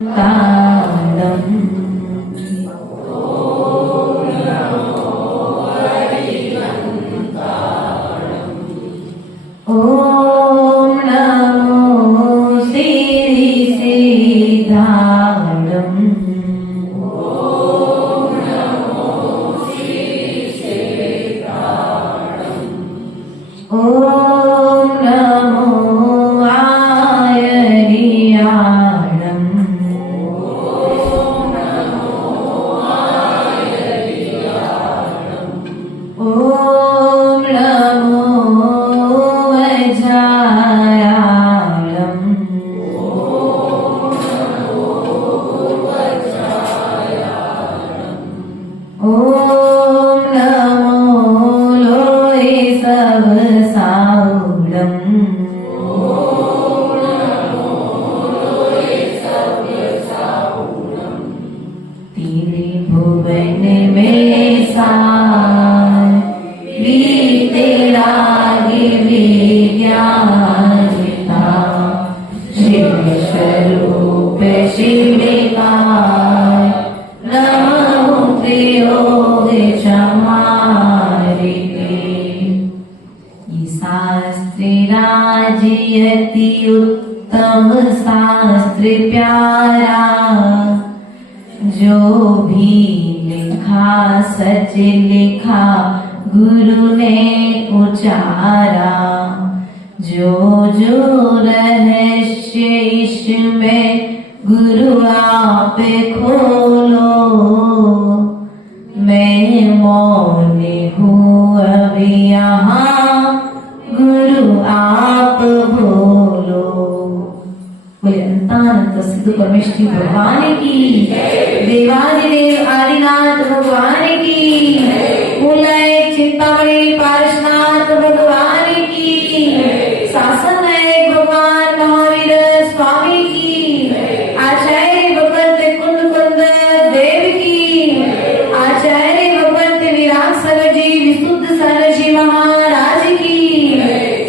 ताडम् ॐ नमो श्रीसिद्धाडम् ॐ नमो आयर्याडम् ॐ नमो वज्रायाडम् ॐ नमो लोरे सबसाउडम् तेरे भुवन में सार तेरा ज्ञानता शिव स्वरूप शिविकार नमो त्रियोग चमारे ये शास्त्र राजयति उत्तम शास्त्र प्यारा जो भी लिखा सच लिखा गुरु ने उचारा जो जो रहस्य इसमें गुरु आप खोलो मैं मौन हूँ अभी यहाँ गुरु आप बोलो। बोले अनंत सिद्ध परमेश्वरी भगवान की देवादिदेव आदिनाथ भगवान की बोले चिंतामणि पारसनाथ भगवान की शासन नायक भगवान महावीर स्वामी की आचार्य भगवंत कुंद देव की आचार्य भगवंत विराट सर जी विशुद्ध सर जी महाराज की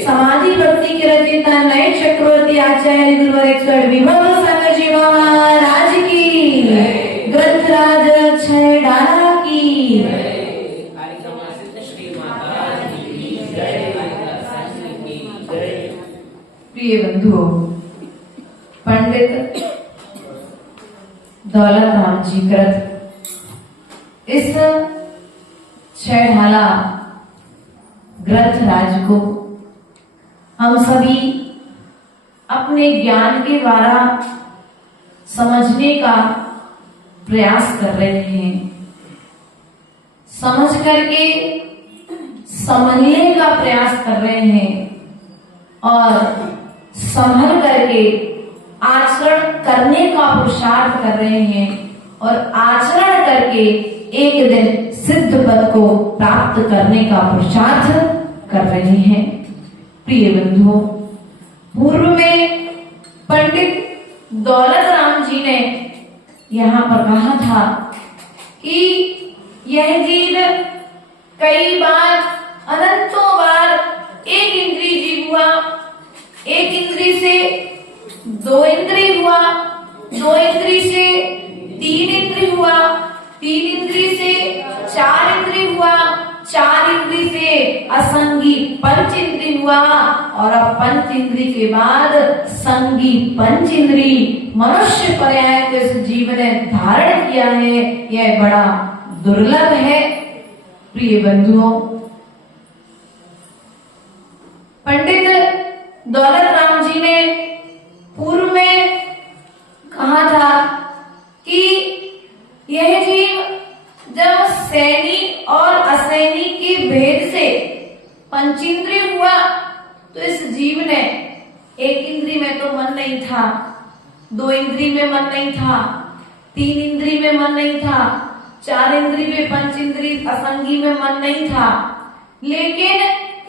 समाधि भक्ति के रचयिता नए चक्रवर्ती आचार्य गुरुवर एक्सपर्ट विभव सर जी महाराज की ग्रंथराज अक्षय डाला की प्रिय बंधुओं, पंडित दौलत राम जी कृत इस छेड़ाला ग्रंथराज को हम सभी अपने ज्ञान के द्वारा समझने का प्रयास कर रहे हैं। समझ करके समझने का प्रयास कर रहे हैं और संभल करके आचरण करने का पुरुषार्थ कर रहे हैं और आचरण करके एक दिन सिद्ध पद को प्राप्त करने का पुरुषार्थ कर रहे हैं। प्रिय बंधुओं, पूर्व में पंडित दौलत राम जी ने यहाँ पर कहा था कि यह जीव कई बार अनंतों बार एक इंद्रिय जीव हुआ, एक इंद्रिय से दो इंद्रिय हुआ, दो इंद्रिय से तीन इंद्रिय हुआ, तीन इंद्रिय से चार इंद्रिय हुआ, चार इंद्रिय से असंगी पंच इंद्रिय हुआ और अब पंच इंद्रिय के बाद संगी पंच इंद्रिय मनुष्य पर्याय को इस जीव ने धारण किया है। यह बड़ा दुर्लभ है। प्रिय बंधुओं, पंडित दौलत राम जी ने पूर्व में कहा था कि यह जीव जब सैनी और असैनी के भेद से पंचेंद्रिय हुआ तो इस जीव ने एक इंद्रिय में तो मन नहीं था, दो इंद्रिय में मन नहीं था, तीन इंद्रिय में मन नहीं था, चार इंद्रिय में पंचेंद्रिय असंगी में मन नहीं था, लेकिन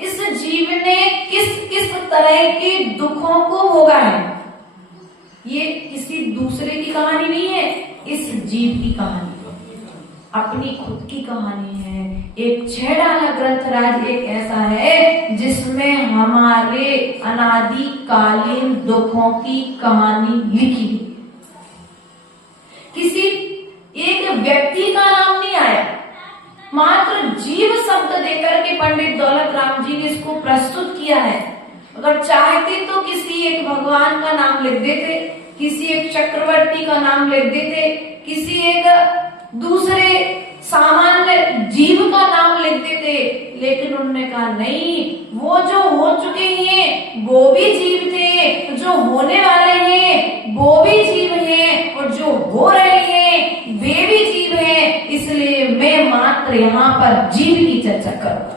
इस जीव ने किस किस तरह के दुखों को भोगा है। ये किसी दूसरे की कहानी नहीं है, इस जीव की कहानी, अपनी खुद की कहानी है। एक छेड़ाला ग्रंथराज एक ऐसा है जिसमें हमारे अनादिकालीन दुखों की कहानी लिखी। देकर के पंडित दौलत राम जी ने इसको प्रस्तुत किया है। अगर चाहते तो किसी एक भगवान का नाम लिख देते, किसी एक चक्रवर्ती का नाम लिख देते, किसी एक दूसरे सामान्य जीव का नाम लिख देते, लेकिन उन्होंने कहा नहीं, वो जो हो चुके हैं वो भी जीव थे, जो होने वाले हैं वो भी जीव हैं, और जो हो रहे हैं वे भी जीव हैं, इसलिए मैं मात्र यहाँ पर जीव की चर्चा करूंगा।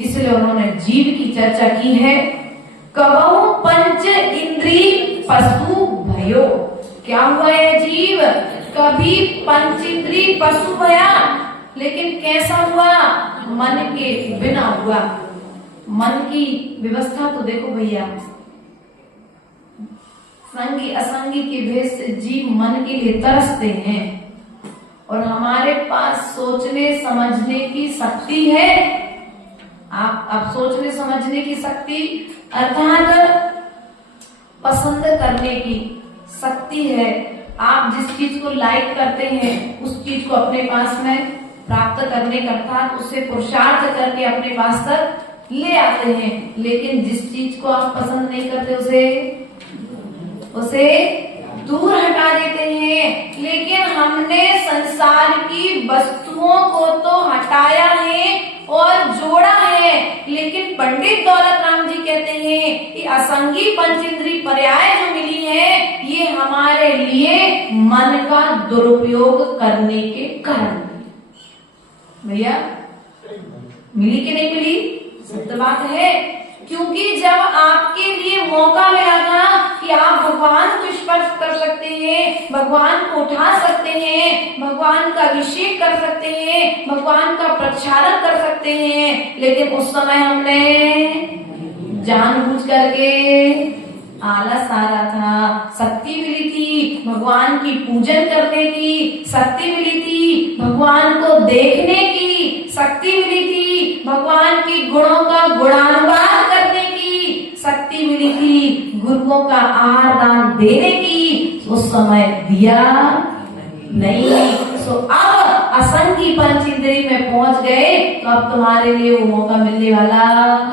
इसलिए उन्होंने जीव की चर्चा की है। कबहु पंच इंद्रिय पशु भयो, क्या हुआ है जीव? कभी पंच इंद्रिय पशु भया, लेकिन कैसा हुआ? मन के बिना हुआ। मन की व्यवस्था तो देखो भैया, संगी असंगी के भेद से जीव मन के लिए तरसते हैं, और हमारे पास सोचने समझने की शक्ति है। आप सोचने समझने की शक्ति अर्थात पसंद करने की शक्ति है। आप जिस चीज को लाइक करते हैं उस चीज को अपने पास में प्राप्त करने का अर्थात उसे पुरुषार्थ करके अपने पास तक ले आते हैं। लेकिन जिस चीज को आप पसंद नहीं करते उसे दूर हटा देते हैं। लेकिन हमने संसार की वस्तुओं को तो हटाया है और जोड़ा है, लेकिन पंडित दौलत राम जी कहते हैं कि असंगी पंचेंद्रिय पर्याय जो मिली है ये हमारे लिए मन का दुरुपयोग करने के कारण। भैया मिली कि नहीं मिली? सत्य बात है। क्योंकि जब आपके लिए मौका मिला था कि आप भगवान को स्पर्श कर सकते हैं, भगवान को उठा सकते हैं, भगवान का अभिषेक कर सकते हैं, भगवान का प्रक्षालन कर सकते हैं, लेकिन उस समय हमने जानबूझ करके आलस आ रहा था। शक्ति मिली थी भगवान की पूजन करने की, शक्ति मिली थी भगवान को देखने की, शक्ति मिली थी भगवान की गुणों का गुणानुवाद करने की, शक्ति मिली थी गुरुओं का आहार दान देने की। उस समय दिया नहीं। सो अब असंगी पंचेंद्रिय में पहुंच गए तो अब तुम्हारे लिए वो मौका मिलने वाला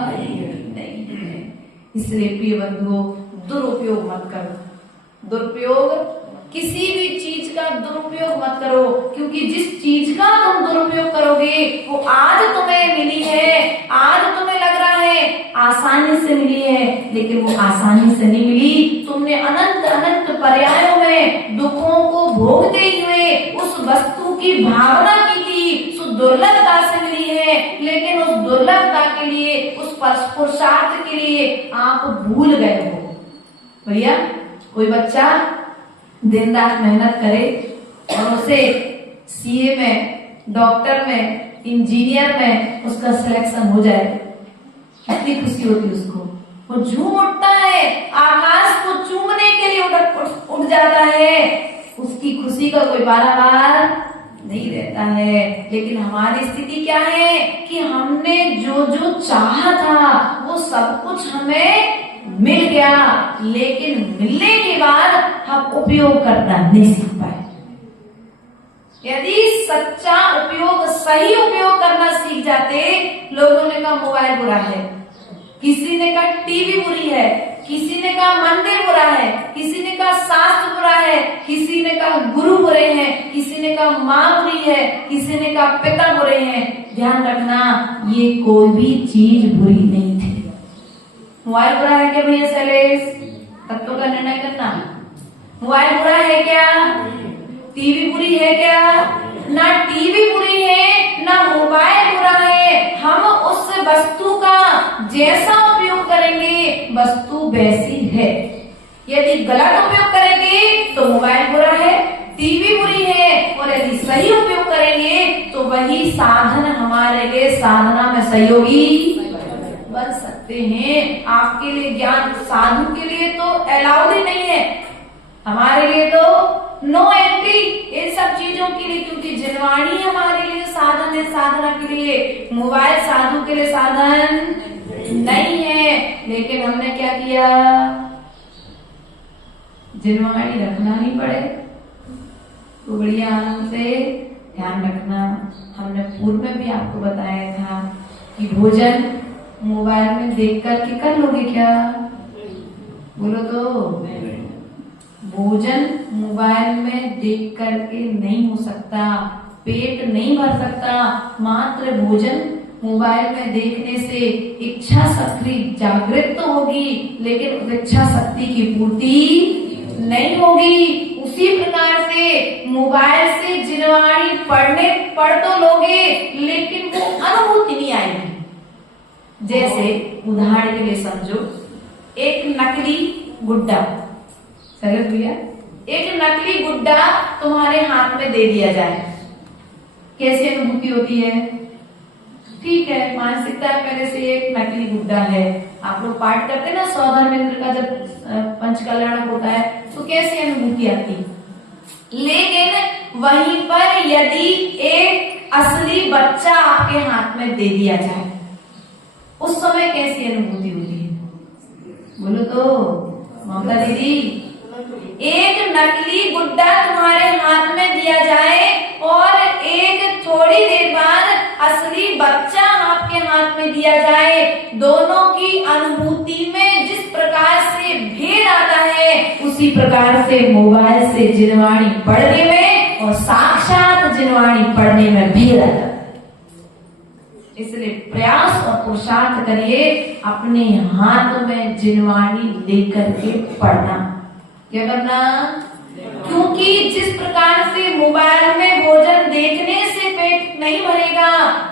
नहीं है। इसलिए प्रिय बंधुओं, दुरुपयोग मत करो। दुरुपयोग, किसी भी चीज का दुरुपयोग मत करो, क्योंकि जिस चीज का तुम दुरुपयोग करोगे वो आज तुम्हें मिली है, आज तुम्हें लग रहा है आसानी से मिली है, लेकिन वो आसानी से नहीं मिली। तुमने अनंत अनंत पर्यायों में दुखों को भोगते हुए उस वस्तु की भावना की थी, सो दुर्लभता से मिली है, लेकिन उस दुर्लभता के लिए, उस पुरुषार्थ के लिए आप भूल गए हो। भैया कोई बच्चा दिन रात मेहनत करे और उसे सीए में, डॉक्टर में, इंजीनियर में उसका सिलेक्शन हो जाए, कितनी खुशी होती है उसको। वो झूम उठता है, आकाश को चूमने के लिए उठ जाता है। उसकी खुशी का कोई बार नहीं रहता है। लेकिन हमारी स्थिति क्या है कि हमने जो जो चाहा था वो सब कुछ हमें मिल गया, लेकिन मिलने के बाद हम उपयोग करना नहीं सीख पाए। यदि सच्चा उपयोग, सही उपयोग करना सीख जाते, लोगों ने कहा मोबाइल बुरा है, किसी ने कहा टीवी बुरी है, किसी ने कहा मंदिर बुरा है, किसी ने कहा शास्त्र बुरा है, किसी ने कहा गुरु बुरे हैं, किसी ने कहा माँ बुरी है, किसी ने कहा पिता बुरे हैं। ध्यान रखना, ये कोई भी चीज बुरी नहीं थी। मोबाइल बुरा है क्या भैया शैलेश? तत्व का निर्णय करना। मोबाइल बुरा है क्या? टीवी बुरी है क्या? ना टीवी बुरी है ना मोबाइल बुरा है। हम उस वस्तु का जैसा उपयोग करेंगे वस्तु वैसी है। यदि गलत उपयोग करेंगे तो मोबाइल बुरा है, टीवी बुरी है, और यदि सही उपयोग करेंगे तो वही साधन हमारे लिए साधना में सहयोगी बन सकते हैं। आपके लिए ज्ञान, साधु के लिए तो अलाउड ही नहीं है, हमारे लिए तो नो एंट्री इन सब चीजों के लिए, क्योंकि जिनवाणी हमारे लिए साधन है साधना के लिए। मोबाइल साधु के लिए साधन नहीं है। लेकिन हमने क्या किया? जिनवाणी रखना नहीं पड़े तो बढ़िया आनंद से ध्यान रखना। हमने पूर्व में भी आपको बताया था कि भोजन मोबाइल में देख करके कर लोगे क्या? बोलो तो। भोजन मोबाइल में देख करके नहीं हो सकता, पेट नहीं भर सकता। मात्र भोजन मोबाइल में देखने से इच्छा शक्ति जागृत तो होगी, लेकिन इच्छा शक्ति की पूर्ति नहीं होगी। उसी प्रकार से मोबाइल से जिनवाणी पढ़ तो लोगे, लेकिन वो अनुभूति नहीं आएगी। जैसे उदाहरण के लिए समझो, एक नकली गुड्डा, समझ भैया, एक नकली गुड्डा तुम्हारे हाथ में दे दिया जाए, कैसी अनुभूति होती है? ठीक है, मानसिकता पहले से एक नकली गुड्डा है। आप लोग पाठ करते हैं ना सौधर्मेंद्र का, जब पंचकल्याण होता है तो कैसी अनुभूति आती। लेकिन वहीं पर यदि एक असली बच्चा आपके हाथ में दे दिया जाए, उस समय कैसी अनुभूति होती है? बोलो तो ममता दीदी। एक नकली गुड्डा तुम्हारे हाथ में दिया जाए और एक थोड़ी देर बाद असली बच्चा आपके हाथ में दिया जाए, दोनों की अनुभूति में जिस प्रकार से भेद आता है, उसी प्रकार से मोबाइल से जिनवाणी पढ़ने में और साक्षात जिनवाणी पढ़ने में भेद आता है। इसलिए प्रयास और पुरुषार्थ करिए, अपने हाथ में जिनवाणी लेकर के पढ़ना। क्या करना? क्योंकि जिस प्रकार से मोबाइल में भोजन देखने से पेट नहीं भरेगा,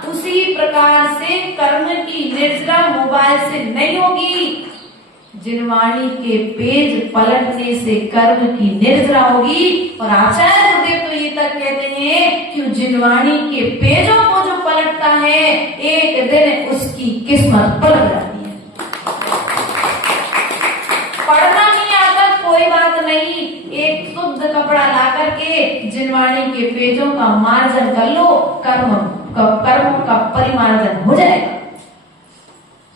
उसी प्रकार से कर्म की निर्जरा मोबाइल से नहीं होगी। जिनवाणी के पेज पलटने से कर्म की निर्जरा होगी। और आचार्य गुरुदेव तो ये तक कहते हैं कि जिनवाणी के पेजों को जो पलटता है, एक दिन उसकी किस्मत पलट जाती है। पढ़ना नहीं आता कोई बात नहीं, एक शुद्ध कपड़ा ला करके जिनवाणी के पेजों का मार्जन कर लो, कर्म का परिमार्जन हो जाएगा।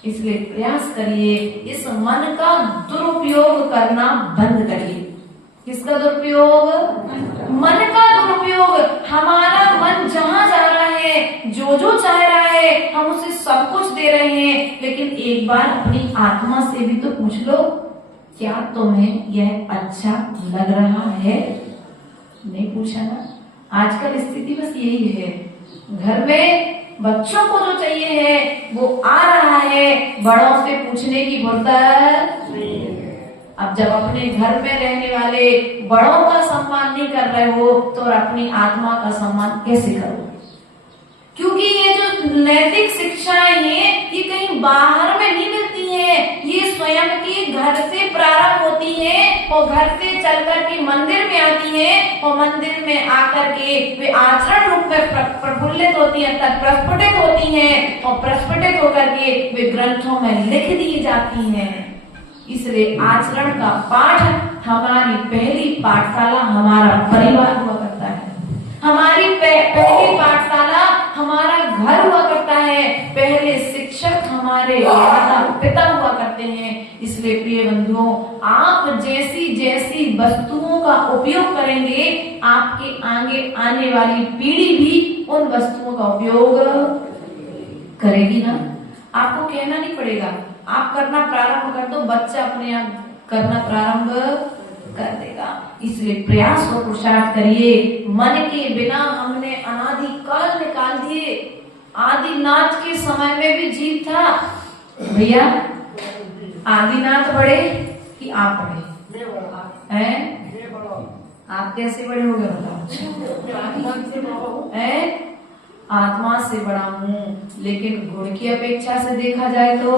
इसलिए प्रयास करिए, इस मन का दुरुपयोग करना बंद करिए। किसका दुरुपयोग? मन का दुरुपयोग। हमारा मन जहाँ जा रहा है, जो जो चाह रहा है, हम उसे सब कुछ दे रहे हैं। लेकिन एक बार अपनी आत्मा से भी तो पूछ लो, क्या तुम्हें यह अच्छा लग रहा है? नहीं पूछा ना। आजकल स्थिति बस यही है, घर में बच्चों को जो चाहिए है वो आ रहा है, बड़ों से पूछने की फुर्सत नहीं है। अब जब अपने घर में रहने वाले बड़ों का सम्मान नहीं कर रहे हो, तो अपनी आत्मा का सम्मान कैसे करो? क्योंकि ये जो नैतिक शिक्षाएं हैं, ये कहीं बाहर में नहीं मिलती है, ये स्वयं की घर से प्रारंभ होती है और घर से चलकर के मंदिर में आती है और मंदिर में आकर के वे आचरण रूप में प्रफुल्लित होती है, तब प्रस्फुटित होती है और प्रस्फुटित होकर के वे ग्रंथों में लिख दी जाती हैं। इसलिए आचरण का पाठ हमारी पहली पाठशाला हमारा परिवार हुआ करता है। हमारी पहली पाठशाला हमारा घर हुआ करता है। पहले शिक्षक हमारे माता पिता हुआ करते हैं। इसलिए प्रिय बंधुओं, आप जैसी जैसी वस्तुओं का उपयोग करेंगे, आपके आगे आने वाली पीढ़ी भी उन वस्तुओं का उपयोग करेगी ना। आपको कहना नहीं पड़ेगा, आप करना प्रारंभ कर दो, बच्चा अपने आप करना प्रारंभ कर देगा। इसलिए प्रयास और पुरुषार्थ करिए। मन के बिना हमने अनादि काल निकाल दिए। आदिनाथ के समय में भी जीव था भैया। आदिनाथ बड़े कि आप बड़े हैं? आप कैसे बड़े हो गए बताओ? आत्मा से बड़ा हूँ, लेकिन गुण की अपेक्षा से देखा जाए तो,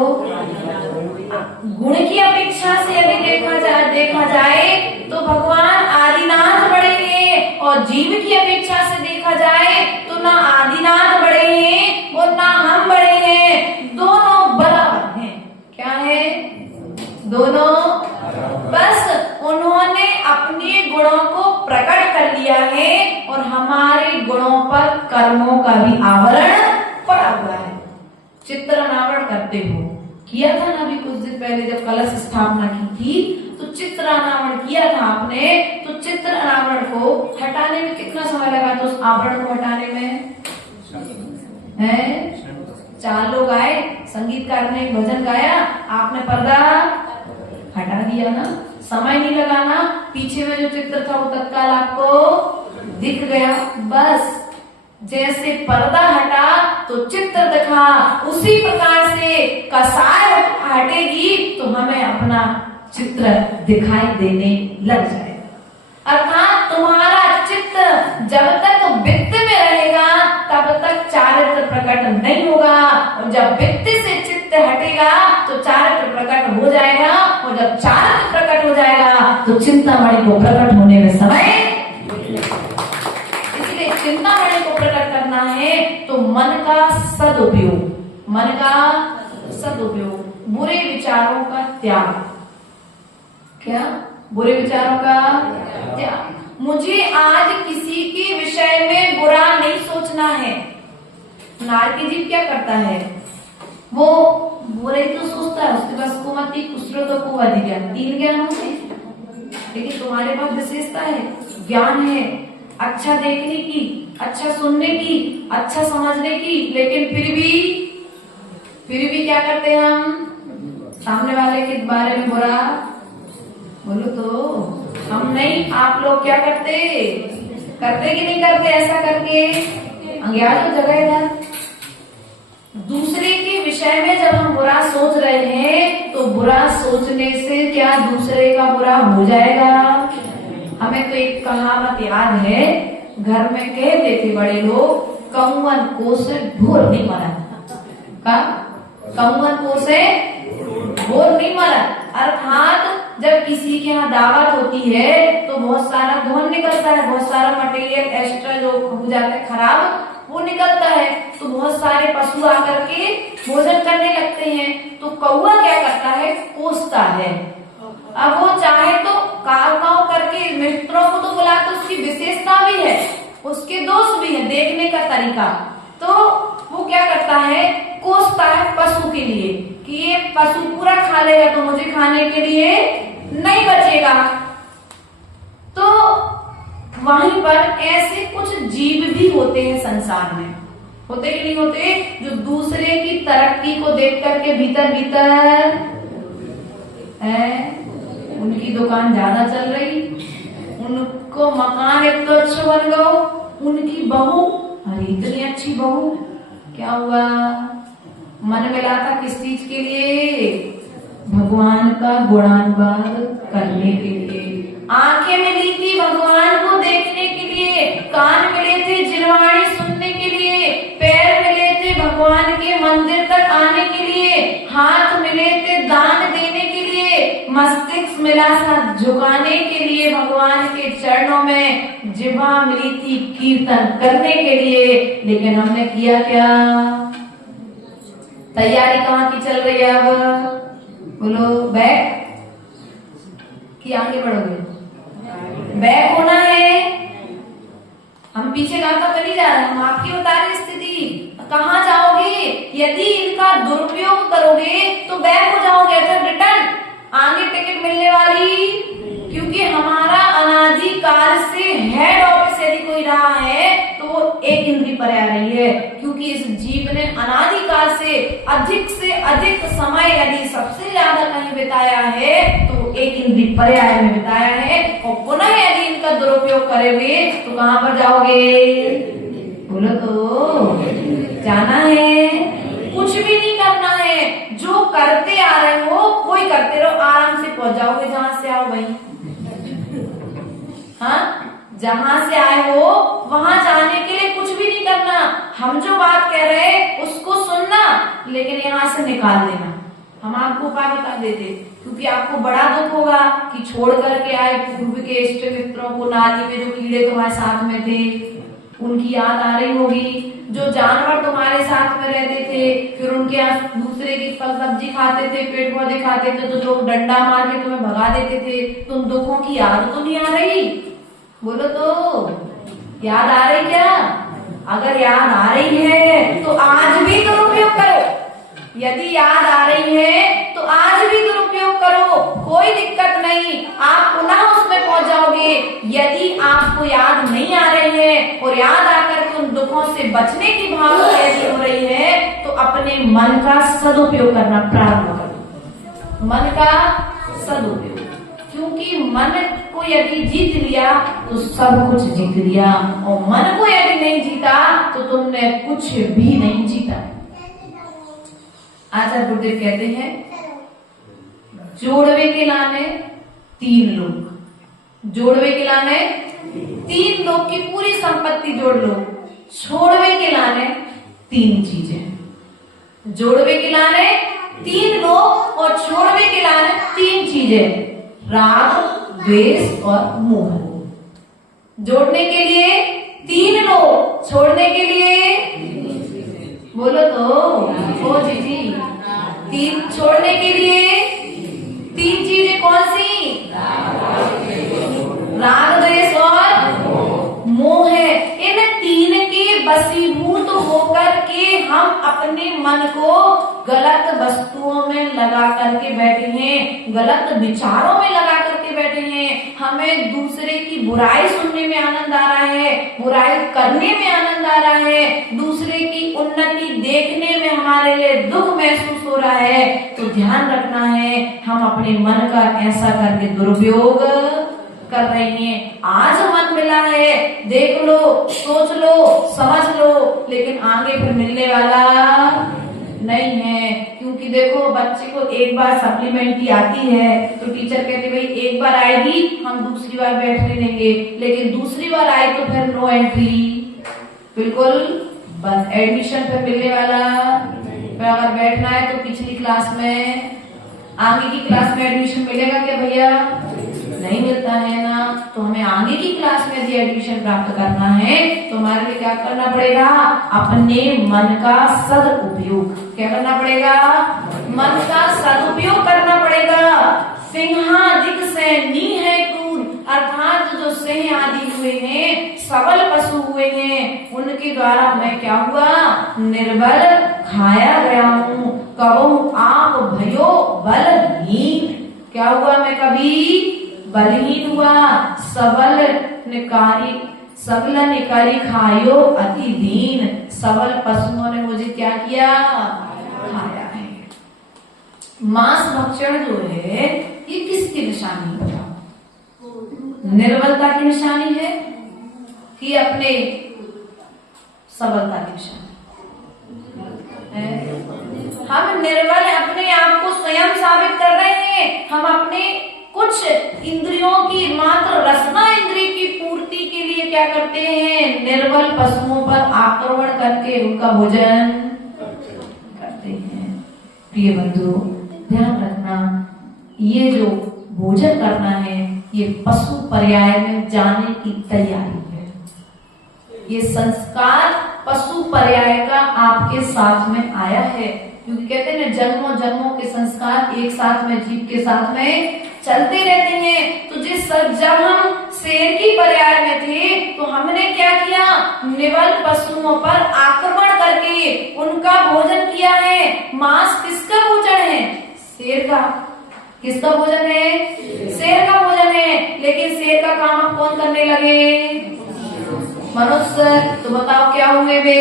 गुण की अपेक्षा से यदि देखा जाए तो भगवान आदिनाथ बड़े हैं, और जीव की अपेक्षा से देखा जाए तो ना आदिनाथ बड़े हैं और ना हम बड़े हैं। दोनों बराबर हैं। क्या है? दोनों। बस उन्होंने अपने गुणों को प्रकट कर लिया है और हमारे गुणों पर कर्मों का भी आवरण पड़ा हुआ है। चित्र अनावरण करते हो, किया था ना अभी कुछ दिन पहले जब कलश स्थापना की थी, तो चित्र अनावरण किया था आपने। तो चित्र अनावरण को हटाने में कितना समय लगा था? उस आवरण को हटाने में है 4 लोग आए, संगीतकार ने एक भजन गाया, आपने पर्दा हटा दिया ना, समय नहीं लगाना, पीछे में जो चित्र था वो तत्काल आपको दिख गया। बस जैसे पर्दा हटा तो चित्र दिखा, उसी प्रकार से कसाय हटेगी तो हमें अपना चित्र दिखाई देने लग जाएगा। अर्थात तुम्हारा चित्र जब तक वित्त में रहेगा तब तक चारित्र प्रकट नहीं होगा, और जब वित्त से चित्त हटेगा तो चारित्र प्रकट हो जाएगा, और जब चारित्र प्रकट हो जाएगा तो चिंतामणि को प्रकट होने में समय। इसलिए चिंतामणि को प्रकट करना है तो मन का सदुपयोग, मन का सदुपयोग, बुरे विचारों का त्याग। क्या? बुरे विचारों का त्याग। मुझे आज किसी के विषय में बुरा नहीं सोचना है। नारकी जीव क्या करता है? वो बुरे तो सोचता है, उसके पास कुमति कुसरतों को अधिज्ञान, 3 ज्ञान होते हैं, लेकिन तुम्हारे पास विशेषता है, ज्ञान है, अच्छा देखने की, अच्छा सुनने की, अच्छा समझने की, लेकिन फिर भी क्या करते हैं हम? सामने वाले के बारे में बुरा बोलो तो हम नहीं, आप लोग क्या करते कि नहीं करते? ऐसा करके अज्ञान हो जगह। दूसरे के विषय में जब हम बुरा सोच रहे हैं तो बुरा सोचने से क्या दूसरे का बुरा हो जाएगा? हमें तो एक कहावत याद है, घर में कहते थे बड़े लोग, कौवन को से ढोर नहीं मरा। कौवन को से ढोर नहीं मरा। अर्थात जब किसी के यहाँ दावत होती है तो बहुत सारा धन निकलता है, बहुत सारा मटेरियल एक्स्ट्रा जो हो जाता है खराब वो निकलता है, तो बहुत सारे पशु आकर के भोजन करने लगते हैं। तो कौवा क्या करता है? कोसता है। अब वो चाहे तो काव काव करके मित्रों को तो बुला, तो उसकी विशेषता भी है, उसके दोष भी है, देखने का तरीका। तो वो क्या करता है? कोसता है पशु के लिए कि ये पशु पूरा खा लेगा तो मुझे खाने के लिए नहीं बचेगा। तो वहीं पर ऐसे कुछ जीव भी होते हैं संसार में, होते कि नहीं होते? जो दूसरे की तरक्की को देख करके भीतर उनकी दुकान ज्यादा चल रही, उनको मकान एक तो अच्छा बन गया, उनकी बहू, अरे इतनी अच्छी बहू, क्या हुआ? मन मिला था किस चीज के लिए? भगवान का गुणानुवाद करने के लिए। आंखें मिली थी भगवान को देखने के लिए, कान मिले थे जिनवाणी सुनने के लिए, पैर मिले थे भगवान के मंदिर तक आने के लिए, हाथ मिले थे दान देने के लिए, मस्तिष्क मिला था झुकाने के लिए भगवान के चरणों में, जिह्वा मिली थी कीर्तन करने के लिए। लेकिन हमने किया क्या? तैयारी कहाँ की चल रही है? अब बोलो, बैक कि आगे बढ़ोगे? बैक होना है। हम पीछे कहाँ चली जा रहे हैं? हम आपकी बता रहे स्थिति, कहाँ जाओगे? यदि इनका दुरुपयोग करोगे तो बैक हो जाओगे, रिटर्न आगे टिकट मिलने वाली, क्योंकि हमारा अनादिकाल से हेड ऑफिस यदि कोई रहा है तो वो एक इंद्री पर आ रही है, क्योंकि इस जीव ने अनादिकाल से अधिक समय यदि सबसे ज्यादा कहीं बिताया है तो एक इंद्री पर्याय में बिताया है। और पुनः यदि इनका दुरुपयोग करोगे तो कहाँ पर जाओगे? बोलो तो, जाना है, कुछ भी नहीं करना है, जो करते आ रहे हो वही करते रहो, आराम से पहुंच जाओगे जहां से आओ वहीं। हाँ, जहां से आए हो वहां जाने के लिए कुछ भी नहीं करना। हम जो बात कह रहे हैं उसको सुनना, लेकिन यहाँ से निकाल देना। हम आपको उपाय बता देते, क्योंकि आपको बड़ा दुख होगा कि छोड़ करके आए पूर्व के इष्ट मित्रों को, नाली में जो कीड़े तुम्हारे साथ में थे उनकी याद आ रही होगी, जो जानवर तुम्हारे साथ में रहते थे, फिर उनके यहाँ दूसरे की फल सब्जी खाते थे, पेड़ पौधे खाते थे, तो लोग डंडा मार के तुम्हें भगा देते थे, तुम दुखों की याद तो नहीं आ रही? बोलो तो, याद आ रही क्या? अगर याद आ रही है तो आज भी दुरुपयोग करो। यदि याद आ रही है तो आज भी दुरुपयोग करो, कोई दिक्कत नहीं, आप पुनः उसमें पहुंच जाओगे। यदि आपको याद नहीं आ रही है और याद आकर के उन दुखों से बचने की भावना ऐसी हो रही है, तो अपने मन का सदुपयोग करना प्रारंभ करो। मन का सदुपयोग, क्योंकि मन को यदि जीत लिया तो सब कुछ जीत लिया, और मन को यदि नहीं जीता तो तुमने कुछ भी नहीं जीता। आचार्य गुरुदेव कहते हैं, जोड़वे के लाने 3 लोग, जोड़वे के लाने 3 लोग की पूरी संपत्ति जोड़ लो, छोड़वे के लाने 3 चीजें। जोड़वे के लाने 3 लोग और छोड़वे के लाने 3 चीजें, राग, द्वेष और मोह। जोड़ने के लिए 3 लोग, छोड़ने के लिए बोलो तो ओ जी 3, छोड़ने के लिए 3 चीजें कौन सी? राग, द्वेष और मोह है। इन 3 के वशीभूत होकर के हम अपने मन को गलत वस्तुओं में लगा करके बैठे हैं, गलत विचारों में लगा करके बैठे हैं। हमें दूसरे की बुराई सुनने में आनंद आ रहा है, बुराई करने में आनंद आ रहा है, दूसरे की उन्नति देखने में हमारे लिए दुख महसूस हो रहा है। तो ध्यान रखना है, हम अपने मन का ऐसा करके दुरुपयोग कर रहे हैं। आज मन मिला है, देख लो, सोच लो, समझ लो, लेकिन आगे फिर मिलने वाला नहीं है। क्योंकि देखो, बच्चे को एक बार सप्लीमेंट्री आती है तो टीचर कहते भाई एक बार आएगी हम दूसरी बार बैठने देंगे, लेकिन दूसरी बार आई तो फिर नो एंट्री, बिल्कुल बस एडमिशन फिर मिलने वाला। फिर अगर बैठना है तो पिछली क्लास में, आगे की क्लास में एडमिशन मिलेगा क्या भैया? नहीं मिलता है ना। तो हमें आगे की क्लास में यदि एडमिशन प्राप्त करना है तो हमारे लिए क्या करना पड़ेगा? अपने मन का सदुपयोग। क्या करना पड़ेगा? मन का सदुपयोग करना पड़ेगा। सिंहादिक से नी है क्रूर, अर्थात जो सिंह आदि हुए हैं, सबल पशु हुए हैं, उनके द्वारा मैं क्या हुआ? निर्बल खाया गया हूँ। कबहू आप भयो बलहीन, क्या हुआ? मैं कभी बलहीन हुआ। सबल निकारी खायो अति दीन, सबल पशुओं ने मुझे क्या किया? खाया है। मांस भक्षण जो है ये किसकी निशानी है? निर्बलता की निशानी है कि अपने सबलता की निशानी है? हम निर्बल अपने आप को स्वयं साबित कर रहे हैं। हम अपने कुछ इंद्रियों की, मात्र रसना इंद्रिय की पूर्ति के लिए क्या करते हैं? निर्बल पशुओं पर आक्रमण करके उनका भोजन करते हैं। प्रिय बंधु, ध्यान रखना, ये जो भोजन करना है ये पशु पर्याय में जाने की तैयारी है। ये संस्कार पशु पर्याय का आपके साथ में आया है, क्योंकि कहते हैं जन्मों जन्मों के संस्कार एक साथ में जीव के साथ में चलते रहते हैं। तो जब हम शेर की पर्याय में थे तो हमने क्या किया? निबल पशुओं पर आक्रमण करके उनका भोजन किया है। मांस किसका भोजन है? शेर का। किसका भोजन है? शेर का भोजन है। लेकिन शेर का काम अब कौन करने लगे? मनुष्य। तो बताओ क्या हुए वे?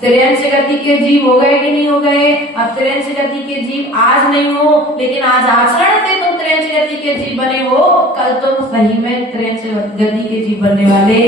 त्रियंश गति के जीव हो गए कि नहीं हो गए? अब त्रियंश गति के जीव आज नहीं हो, लेकिन आज आचरण से तुम त्रियंश गति के जीव बने हो, कल तुम सही में त्रियंश गति के जीव बनने वाले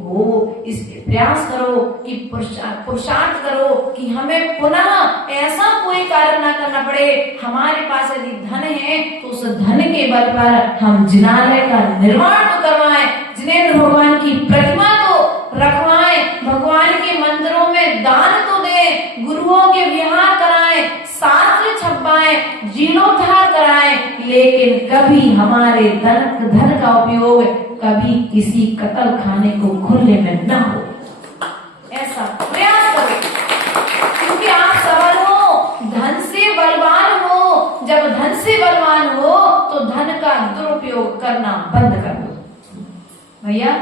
हो। इसलिए प्रयास करो कि पुरुषार्थ करो कि हमें पुनः ऐसा कोई कार्य ना करना पड़े। हमारे पास यदि धन है तो उस धन के बल पर हम जिनालय का निर्माण तो करवाएं, जिनेंद्र भगवान की प्रतिमा तो रखवाएं, भगवान के मंदिरों में दान तो दें, गुरुओं के विहार कराएं, शास्त्र छपवाएं, जीर्णोद्धार कराएं, लेकिन कभी हमारे धन का उपयोग कभी किसी कत्ल खाने को खुले में न हो, ऐसा प्रयास करें। क्योंकि आप सबल हो, धन से बलवान हो। जब धन से बलवान हो तो धन का दुरुपयोग करना बंद कर दो। भैया,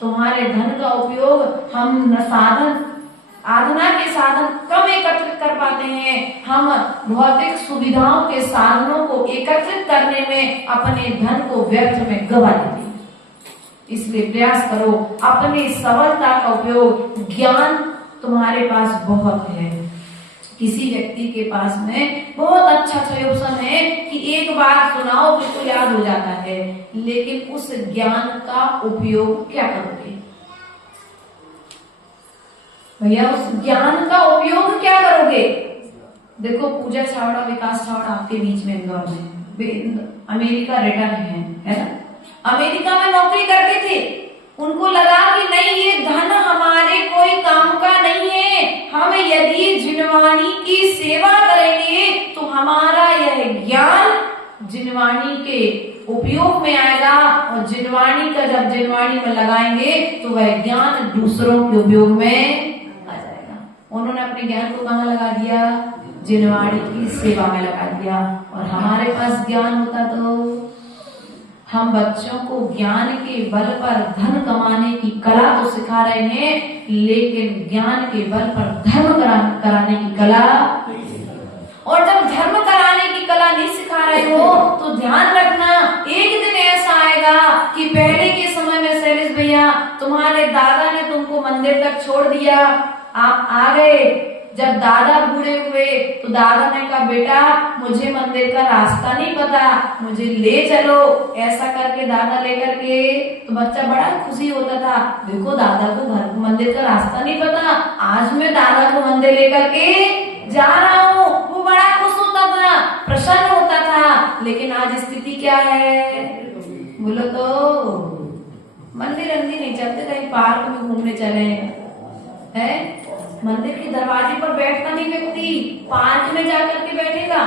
तुम्हारे धन का उपयोग हम साधना के साधन कम एकत्रित कर पाते हैं। हम भौतिक सुविधाओं के साधनों को एकत्रित करने में अपने धन को व्यर्थ में गवा देते हैं। इसलिए प्रयास करो, अपनी सबलता का उपयोग, ज्ञान तुम्हारे पास बहुत है। किसी व्यक्ति के पास में बहुत अच्छा ऑप्शन है कि एक बार सुनाओ बिल्कुल याद हो जाता है, लेकिन उस ज्ञान का उपयोग क्या करोगे भैया? उस ज्ञान का उपयोग क्या करोगे? देखो पूजा छावड़ा, विकास छावड़ा आपके बीच में इंदौर में अमेरिका रिटर्न है ना, अमेरिका में नौकरी करते थे। उनको लगा कि नहीं ये धन हमारे कोई काम का नहीं है, हम यदि जिनवाणी की सेवा करेंगे तो हमारा यह ज्ञान जिनवाणी के उपयोग में आएगा, और जिनवाणी का जब जिनवाणी में लगाएंगे तो वह ज्ञान दूसरों के उपयोग में आ जाएगा। उन्होंने अपने ज्ञान को कहाँ लगा दिया? जिनवाणी की सेवा में लगा दिया। और हमारे पास ज्ञान होता तो हम बच्चों को ज्ञान के बल पर धन कमाने की कला तो सिखा रहे हैं, लेकिन ज्ञान के बल पर धर्म कराने की कला, और जब धर्म कराने की कला नहीं सिखा रहे हो तो ध्यान रखना एक दिन ऐसा आएगा कि पहले के समय में शैलेश भैया तुम्हारे दादा ने तुमको मंदिर तक छोड़ दिया, आप आ गए। जब दादा बूढ़े हुए तो दादा ने कहा बेटा मुझे मंदिर का रास्ता नहीं पता, मुझे ले चलो। ऐसा करके दादा लेकर के तो बच्चा बड़ा खुशी होता था, देखो दादा को घर मंदिर का रास्ता नहीं पता, आज मैं दादा को मंदिर लेकर के जा रहा हूँ। वो बड़ा खुश होता था, प्रसन्न होता था। लेकिन आज स्थिति क्या है बोलो तो? मंदिर नहीं चलते, कहीं पार्क में घूमने चले हैं। मंदिर के दरवाजे पर बैठता नहीं व्यक्ति, पार्क में जाकर के बैठेगा,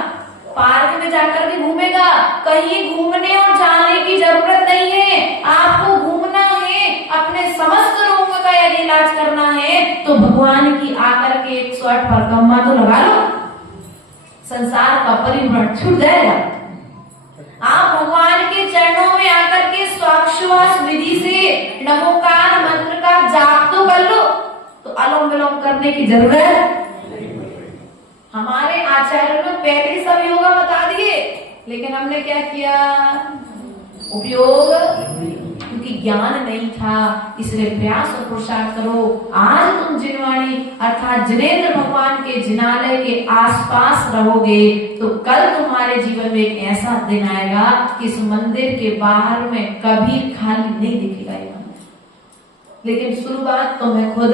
पार्क में जाकर के घूमेगा। कहीं घूमने और जाने की जरूरत नहीं है। आपको घूमना है, अपने समस्त रोगों का यदि इलाज करना है तो भगवान की आकर के 108 परिक्रमा तो लगा लो, संसार का परिभ्रमण छूट जाएगा। आप भगवान के चरणों में आकर के श्वास विधि से नमोकार मंत्र का जाप तो कर लो, तो अनुलोम विलोम करने की जरूरत। हमारे आचार्यों ने पहले सब योगा बता दिए, लेकिन हमने क्या किया? उपयोग, क्योंकि ज्ञान नहीं था। इसलिए प्रयास और पुरुषार्थ करो। आज तुम जिनवाणी अर्थात जिनेंद्र भगवान के जिनालय के आसपास रहोगे तो कल तुम्हारे जीवन में एक ऐसा दिन आएगा कि इस मंदिर के बाहर में कभी खाली नहीं दिखेगा। लेकिन शुरुआत तो मैं खुद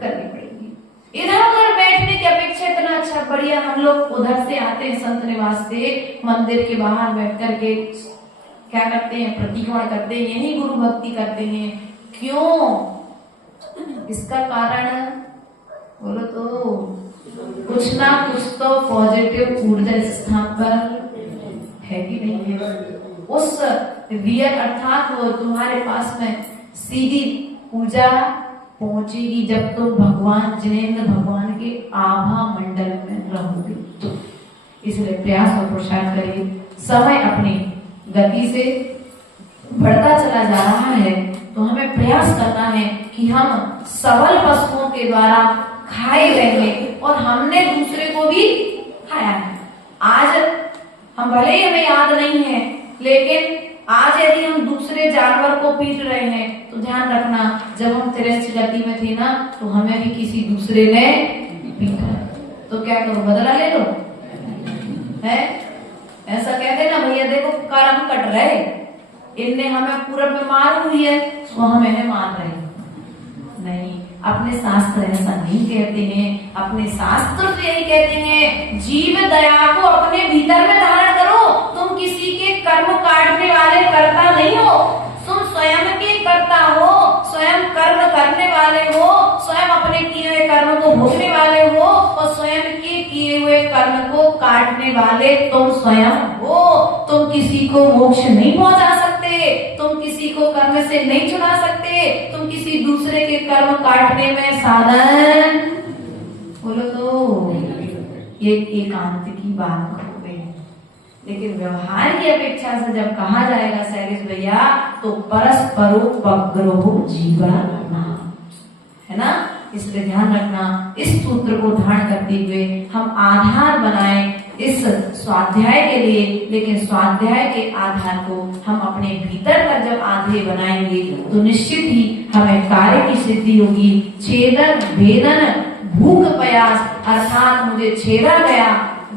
करनी पड़ेगी। इधर उधर बैठने की अपेक्षा इतना अच्छा बढ़िया हम लोग उधर से आते हैं संत निवास से, मंदिर के बाहर बैठ करके क्या करते हैं? प्रतिक्रमण करते हैं, यही गुरु भक्ति करते हैं। क्यों? इसका कारण बोलो तो कुछ ना कुछ तो पॉजिटिव ऊर्जा इस स्थान पर है कि नहीं है। उस रियल अर्थात वो तुम्हारे पास में सीधी ऊर्जा पहुंचेगी जब तुम भगवान जिनेंद्र भगवान के आभा मंडल में रहोगे तो। इसलिए प्रयास और पुरुषार्थ करिए। समय अपनी गति से बढ़ता चला जा रहा है तो हमें प्रयास करना है कि हम सबल पशुओं के द्वारा खाए गए और हमने दूसरे को भी खाया है। आज हम भले ही हमें याद नहीं है, लेकिन आज यदि हम दूसरे जानवर को पीट रहे हैं तो ध्यान रखना जब हम तिरस्थ गति में थे ना तो हमें भी किसी दूसरे ने पीटा, तो क्या करो? बदला ले लो है। ऐसा कहते ना भैया देखो कर्म कट रहे, इनने हमें पूरब में मार हुई है तो हम इन्हें मार रहे नहीं। अपने शास्त्र ऐसा नहीं कहते हैं। अपने शास्त्र तो यही कहते हैं जीव दया को अपने भीतर में धारण करो। तुम किसी के कर्म काटने वाले कर्ता नहीं हो, तुम स्वयं के कर्ता हो, स्वयं कर्म करने वाले हो, स्वयं अपने किए हुए कर्म को भोगने वाले हो और स्वयं के किए हुए कर्म को काटने वाले तुम स्वयं हो। तुम किसी को मोक्ष नहीं पहुंचा सकते, तुम किसी को कर्म से नहीं छुड़ा सकते, तुम किसी दूसरे के कर्म काटने में साधन बोलो तो ये एकांत की बात हो गई। लेकिन व्यवहार की अपेक्षा से जब कहा जाएगा शैलेश भैया तो परस्परोपग्रहो जीवन है ना। इसलिए ध्यान रखना, इस सूत्र को धारण करते हुए हम आधार बनाएं इस स्वाध्याय के लिए, लेकिन स्वाध्याय के आधार को हम अपने भीतर का जब आधे बनाएंगे तो निश्चित ही हमें कार्य की सिद्धि होगी। छेदन भेदन भूख प्यास, अर्थात मुझे छेदा गया,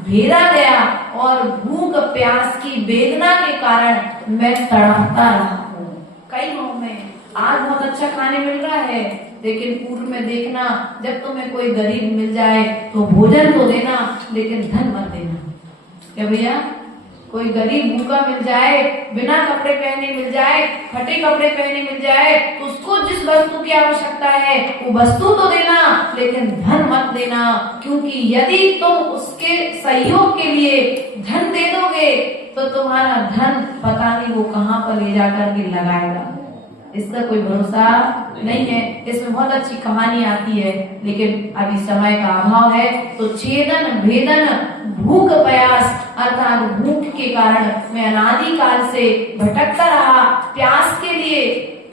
भेदा गया और भूख प्यास की वेदना के कारण मैं तड़पता रहा हूँ। कई गाँव में आज बहुत अच्छा खाने मिल रहा है, लेकिन पूर्व में देखना, जब तुम्हें कोई गरीब मिल जाए तो भोजन तो देना, लेकिन धन मत देना। क्या भैया, कोई गरीब भूखा मिल जाए, बिना कपड़े पहने मिल जाए, फटे कपड़े पहने मिल जाए, तो उसको जिस वस्तु की आवश्यकता है वो वस्तु तो देना, लेकिन धन मत देना। क्योंकि यदि तुम उसके सहयोग के लिए धन दे दोगे तो तुम्हारा धन पता नहीं वो कहाँ पर ले जाकर के लगाएगा, इसका कोई भरोसा नहीं है। इसमें बहुत अच्छी कहानी आती है, लेकिन अभी समय का अभाव है। तो छेदन भेदन भूख प्यास, अर्थात भूख के कारण मैं अनादि काल से भटकता रहा। प्यास के लिए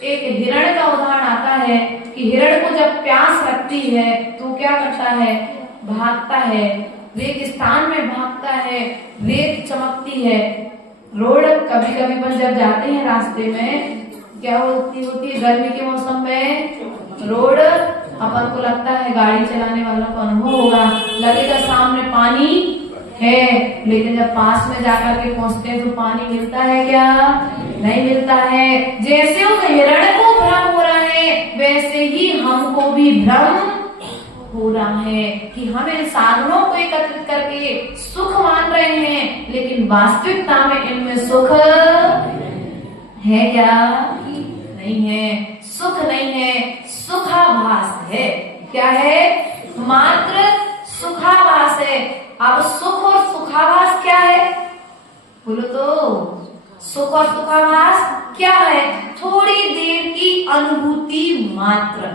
एक हिरण का उदाहरण आता है कि हिरण को जब प्यास लगती है तो क्या करता है, भागता है, रेगिस्तान में भागता है, रेत चमकती है, रोड कभी कभी पर जब जाते हैं रास्ते में क्या होती है, गर्मी के मौसम में रोड अपन को लगता है, गाड़ी चलाने वालों को अनुभव होगा, लगेगा सामने पानी है, लेकिन जब पास में जाकर के पहुंचते हैं तो पानी मिलता है क्या, नहीं मिलता है। जैसे उस हिरण को भ्रम हो रहा है, वैसे ही हमको भी भ्रम हो रहा है कि हम इन साधनों को एकत्रित करके सुख मान रहे हैं, लेकिन वास्तविकता में इनमें सुख है क्या, नहीं है। सुख नहीं है, सुखाभास है। क्या है, मात्र सुखाभास है। अब सुख और सुखाभास क्या है, बोलो तो, सुख और सुखाभास क्या है, थोड़ी देर की अनुभूति मात्र।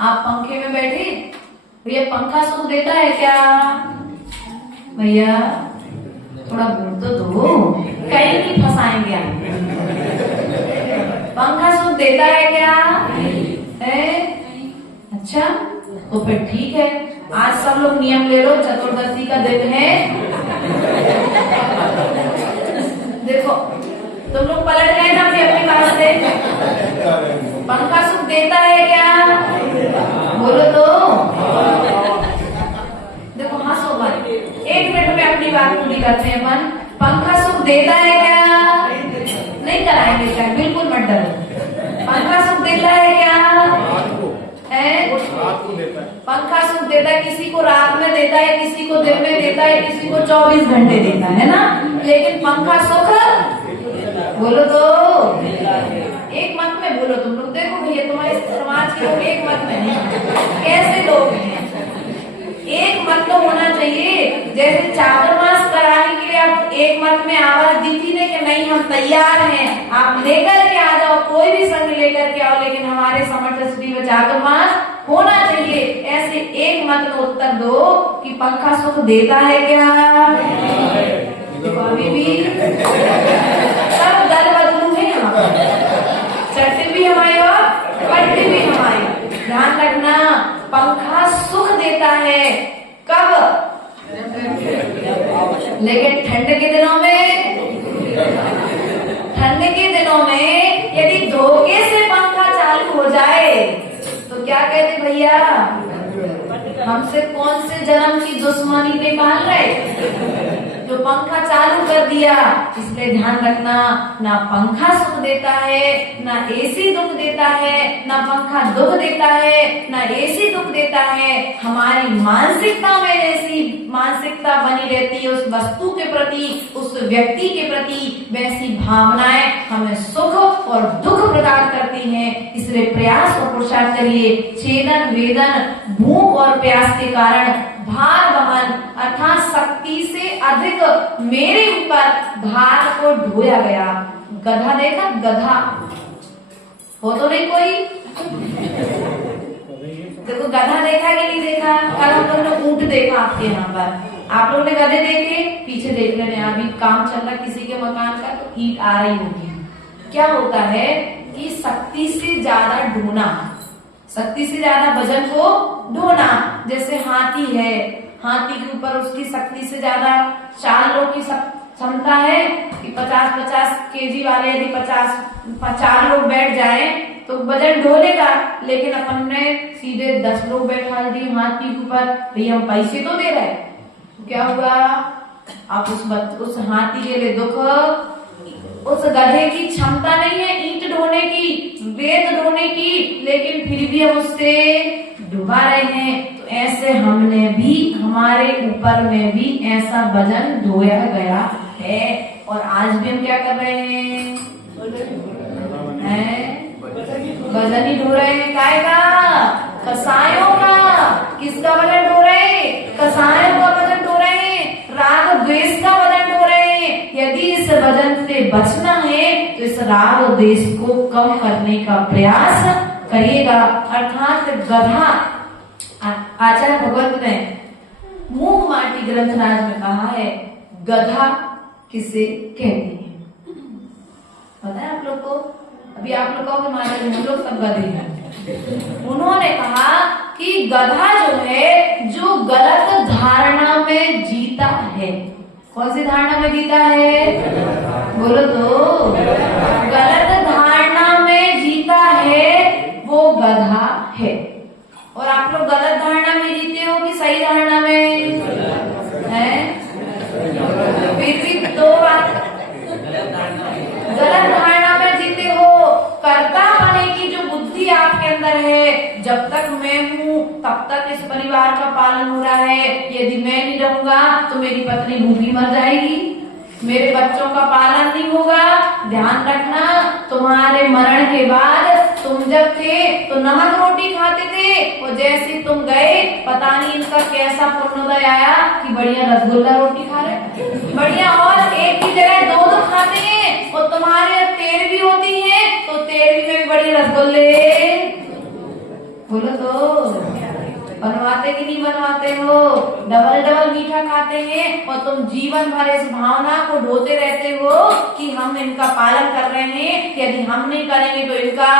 आप पंखे में बैठे, भैया पंखा सुख देता है क्या, भैया थोड़ा बोल तो दो, कहीं नहीं फंसाएंगे आप। पंखा सुख देता है क्या, है? अच्छा, तो फिर ठीक है, आज सब लोग नियम ले लो, चतुर्दशी का दिन है, देखो तुम लोग पलट गए ना अपनी बात से। पंखा सुख देता है क्या, बोलो तो, देखो हंसो मत, 1 मिनट में अपनी बात पूरी करते हैं अपन। पंखा सुख देता है क्या, नहीं कराएंगे क्या, बिल्कुल मत डरो। पंखा सुख देता है क्या, है? पंखा सुख देता है, किसी को रात में देता है, किसी को दिन में देता है, किसी को 24 घंटे देता है ना, लेकिन पंखा सुख, बोलो तो, एक मत में बोलो तुम लोग। देखो भैया, तुम्हारे समाज के लोग एक मत में नहीं, कैसे लोग हैं, एक मत तो होना चाहिए। जैसे चातुर्मास कराने के लिए आप एक मत में आवाज दी थी ना कि नहीं हम तैयार हैं, आप लेकर के आ जाओ, कोई भी संग लेकर के आओ, लेकिन हमारे समर्थ सिटी में चातुर्मास होना चाहिए। ऐसे एक मत में उत्तर दो कि पंखा सुख देता है क्या, अभी भी सब दल बदलू है यहाँ पर, चट्टी भी हमारी और पट्टी भी हमारी। ध्यान रखना, पंखा सुख देता है कब, लेकिन ठंड के दिनों में, ठंड के दिनों में यदि धोखे से पंखा चालू हो जाए तो क्या कहते भैया, हमसे कौन से जन्म की दुश्मनी निकाल रहे, जो पंखा चालू कर दिया। इसलिए ध्यान रखना, ना पंखा सुख देता है, ना एसी दुख देता है, ना पंखा दुख देता है, ना एसी दुख देता है। हमारी मानसिकता में जैसी मानसिकता बनी रहती है उस वस्तु के प्रति, उस व्यक्ति के प्रति, वैसी भावनाएं हमें सुख और दुख प्रदान करती हैं। इसलिए प्रयास और पुरुषार्थ करिए। छेदन वेदन भूख और प्यास के कारण भार वहन, अर्थात शक्ति से अधिक मेरे ऊपर भार को ढोया गया। गधा देखा, गधा हो तो नहीं कोई, देखो गधा देखा कि नहीं देखा। कल हम लोग ने ऊंट देखा आपके यहाँ पर, आप लोग ने गधे देखे, पीछे देख लेने, अभी काम चल रहा किसी के मकान का तो ईंट आ रही होगी। क्या होता है कि शक्ति से ज्यादा ढोना, शक्ति से ज्यादा वजन को ढोना। जैसे हाथी है, हाथी के ऊपर उसकी शक्ति से ज्यादा 4 लोग की क्षमता है कि 50-50 केजी वाले यदि 4 लोग बैठ जाए तो वजन ढोलेगा, लेकिन अपन ने सीधे 10 लोग बैठा दिए हाथी के ऊपर, भैया हम पैसे तो दे रहे, क्या हुआ? आप उस हाथी के लिए दुख, उस गधे की क्षमता नहीं है ईंट ढोने की, रेत ढोने की, लेकिन फिर भी हम उससे डुबा रहे हैं। तो ऐसे हमने भी, हमारे ऊपर में भी ऐसा वजन ढोया गया है, और आज भी हम क्या कर रहे हैं? वजन ही ढो रहे हैं। काय का? कसायों का। किसका वजन ढो रहे हैं? कसायों का वजन ढो रहे हैं, राग द्वेष का वजन ढो रहे हैं। यदि इस वजन से बचना है तो इस राग द्वेष को कम करने का प्रयास करिएगा। अर्थात गधा, आचार्य भगवत ने मूक माटी ग्रंथराज में कहा है, गधा किसे कहते हैं? पता है आप लोग को? अभी आप लोग कहोगे माता जी हम लोग सब गधे हैं। उन्होंने कहा कि गधा जो है, जो गलत धारणा में जीता है। कौन सी धारणा में जीता है? बोलो तो। गलत धारणा में जीता है वो गधा है। और आप लोग गलत धारणा में जीते हो कि सही धारणा में? है फिर भी दो बात, गलत धारणा में जीते हो। कर्ता होने की जो बुद्धि आपके अंदर है, जब तक मैं हूँ तब तक इस परिवार का पालन हो रहा है, यदि मैं नहीं रहूंगा तो मेरी पत्नी भूखी मर जाएगी, मेरे बच्चों का पालन नहीं होगा। ध्यान रखना, तुम्हारे मरण के बाद तुम जब थे तो नमक रोटी खाते थे, और जैसे तुम गए पता नहीं इनका कैसा पुण्योदय आया कि बढ़िया रसगुल्ला रोटी खा रहे, बढ़िया, और एक ही जगह 2 खाते हैं। और तुम्हारे तेरहवीं होती है तो 13वीं में भी बढ़िया रसगुल्ले, बोलो तो। बनवाते कि नहीं बनवाते हो? डबल मीठा खाते हैं, और तुम जीवन भर इस भावना को ढोते रहते हो कि हम इनका पालन कर रहे हैं, यदि हम नहीं करेंगे तो इनका।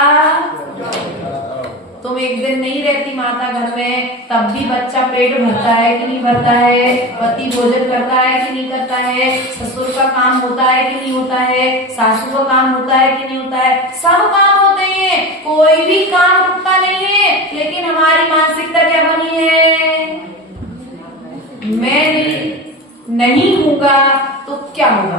तुम एक दिन नहीं रहती माता घर में, तब भी बच्चा पेट भरता है कि नहीं भरता है, पति भोजन करता है कि नहीं करता है, ससुर का काम होता है कि नहीं होता है, सासू का काम होता है कि नहीं होता है, सब काम होते हैं, कोई भी काम रुकता नहीं है। लेकिन हमारी मानसिकता क्या बनी है? मैं नहीं होगा तो क्या होगा?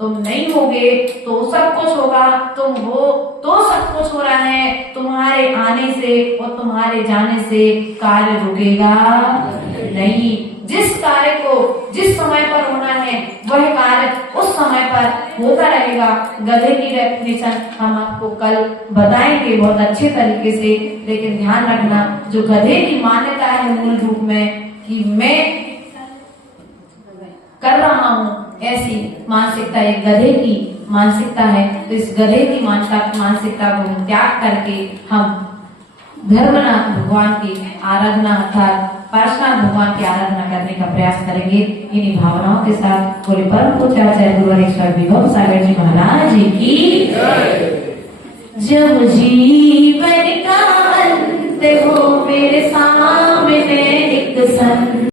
तुम नहीं होगे तो सब कुछ होगा, तुम हो तो सब कुछ हो रहा है। तुम्हारे आने से और तुम्हारे जाने से कार्य रुकेगा नहीं। जिस कार्य को जिस समय पर होना है वह कार्य उस समय पर होता रहेगा। गधे की डेफिनेशन हम आपको कल बताएंगे बहुत अच्छे तरीके से, लेकिन ध्यान रखना जो गधे की मान्यता है मूल रूप में कि मैं कर रहा हूँ, ऐसी मानसिकता एक गधे की मानसिकता है। तो इस गधे की मानसिकता को त्याग करके हम धर्मनाथ भगवान की आराधना अर्थात पार्श्वनाथ भगवान की आराधना करने का प्रयास करेंगे। इन्हीं भावनाओं के साथ बोले परम पूज्य आचार्य गुरुवरेश्वर विभव सागर जी महाराज की जब जीवन का अंत हो मेरे सामने एक सन